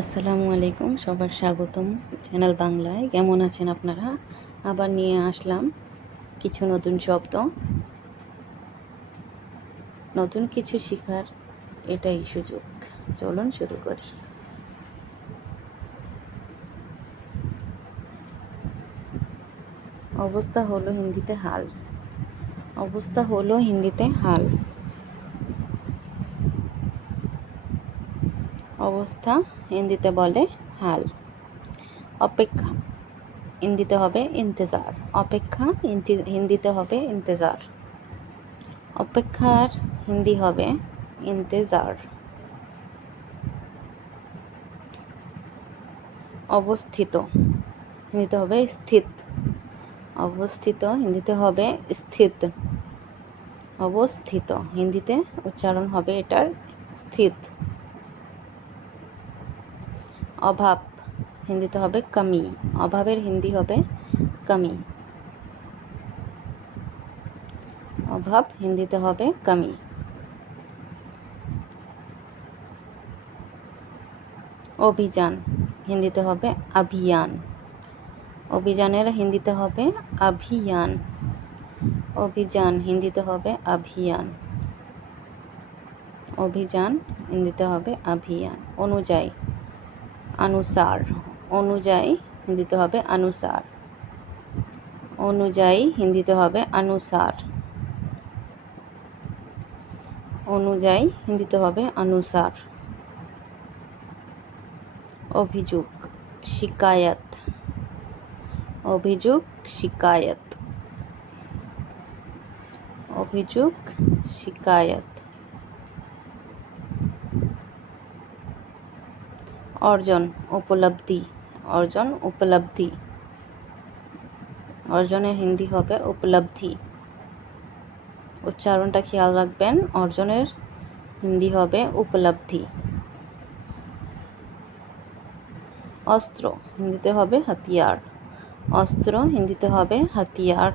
আসসালামু আলাইকুম, সবার স্বাগতম চ্যানেল বাংলায়। কেমন আছেন আপনারা? আবার নিয়ে আসলাম কিছু নতুন শব্দ। নতুন কিছু শেখার এটাই সুযোগ। চলুন শুরু করি। অবস্থা হলো হিন্দিতে হাল। অবস্থা হলো হিন্দিতে হাল। অবস্থা। হিন্দিতে বলে হাল। অপেক্ষা হিন্দিতে হবে ইন্তেজার। অপেক্ষা হিন্দিতে হবে ইন্তেজার। অপেক্ষার হিন্দি হবে ইন্তেজার। অবস্থিত, হিন্দিতে হবে স্থিত। অবস্থিত, হিন্দিতে হবে স্থিত। অবস্থিত, হিন্দিতে উচ্চারণ হবে এটার স্থিত। অভাব, হিন্দিতে হবে কমি, অভাবের হিন্দি হবে কমি। অভাব, হিন্দিতে হবে কমি। অভিযান, হিন্দিতে হবে অভিযান অভিযানের হিন্দিতে হবে অভিযান অভিযান, হিন্দিতে হবে অভিযান অভিযান, হিন্দিতে হবে অভিযান অনুযায়ী অনুসার অনুযায়ী হিন্দিতে হবে অনুসার অনুযায়ী হিন্দিতে হবে অনুসার অনুযায়ী হিন্দিতে হবে অনুসার অভিযোগ, শিকায়ত। অভিযোগ শিকায়ত। অভিযোগ, শিকায়ত। অর্জন উপলব্ধি অর্জন উপলব্ধি। অর্জনের হিন্দি হবে উপলব্ধি। উচ্চারণটা খেয়াল রাখবেন, অর্জনের হিন্দি হবে উপলব্ধি। অস্ত্র হিন্দিতে হবে হাতিয়ার। অস্ত্র হিন্দিতে হবে হাতিয়ার।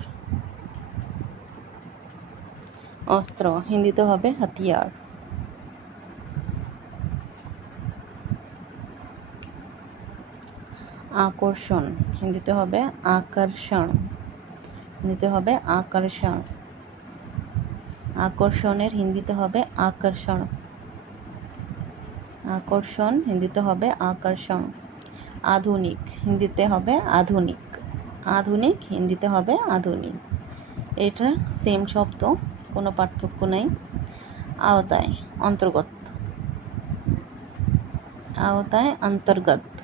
অস্ত্র হিন্দিতে হবে হাতিয়ার। আকর্ষণ। হিন্দিতে হবে আকর্ষণ। হিন্দিতে হবে আকর্ষণ। আকর্ষণের হিন্দিতে হবে আকর্ষণ। আকর্ষণ হিন্দিতে হবে আকর্ষণ। আধুনিক হিন্দিতে হবে আধুনিক। আধুনিক হিন্দিতে হবে আধুনিক। এটা সেম শব্দ, কোনো পার্থক্য নেই। আওতায় অন্তর্গত। আওতায় অন্তর্গত।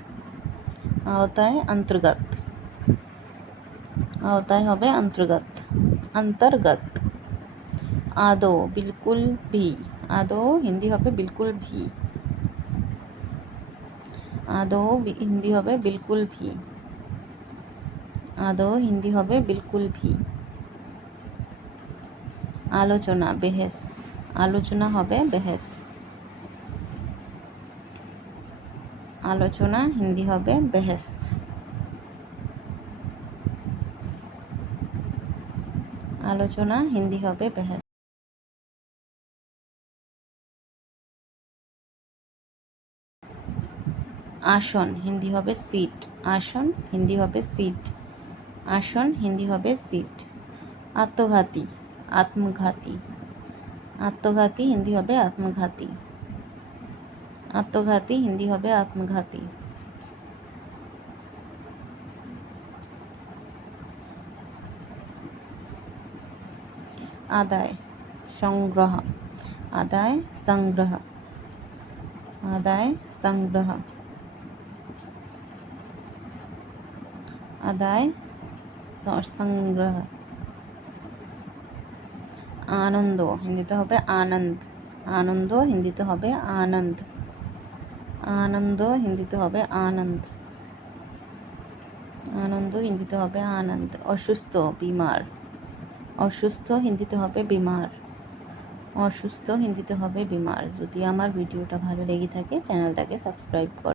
আওতায় অন্তর্গত আওতায় হবে অন্তর্গত অন্তর্গত আদো বিলকুল ভি আদো হিন্দি হবে বিলকুল ভি আদো বি- হিন্দি হবে বিলকুল ভি আদো হিন্দি হবে বিলকুল ভি আলোচনা বেহেস আলোচনা হবে বেহেস আলোচনা হিন্দি হবে বেহেস। আলোচনা হিন্দি হবে বেহেস। আসন হিন্দি হবে সিট। আসন হিন্দি হবে সিট। আসন হিন্দি হবে সিট। আত্মঘাতী আত্মঘাতী। আত্মঘাতী হিন্দি হবে আত্মঘাতী। আত্মঘাতী, হিন্দি হবে আত্মঘাতী। আদায়, সংগ্রহ। আদায় সংগ্রহ। আদায় সংগ্রহ। আদায়, সংগ্রহ। আনন্দ, হিন্দিতে হবে আনন্দ। আনন্দ, হিন্দিতে হবে আনন্দ। আনন্দ হিন্দিতে হবে আনন্দ। আনন্দ হিন্দিতে হবে আনন্দ। অসুস্থ, বিমার। অসুস্থ হিন্দিতে হবে বিমার। অসুস্থ হিন্দিতে হবে বিমার। যদি আমার ভিডিওটা ভালো লেগে থাকে, চ্যানেলটাকে সাবস্ক্রাইব কর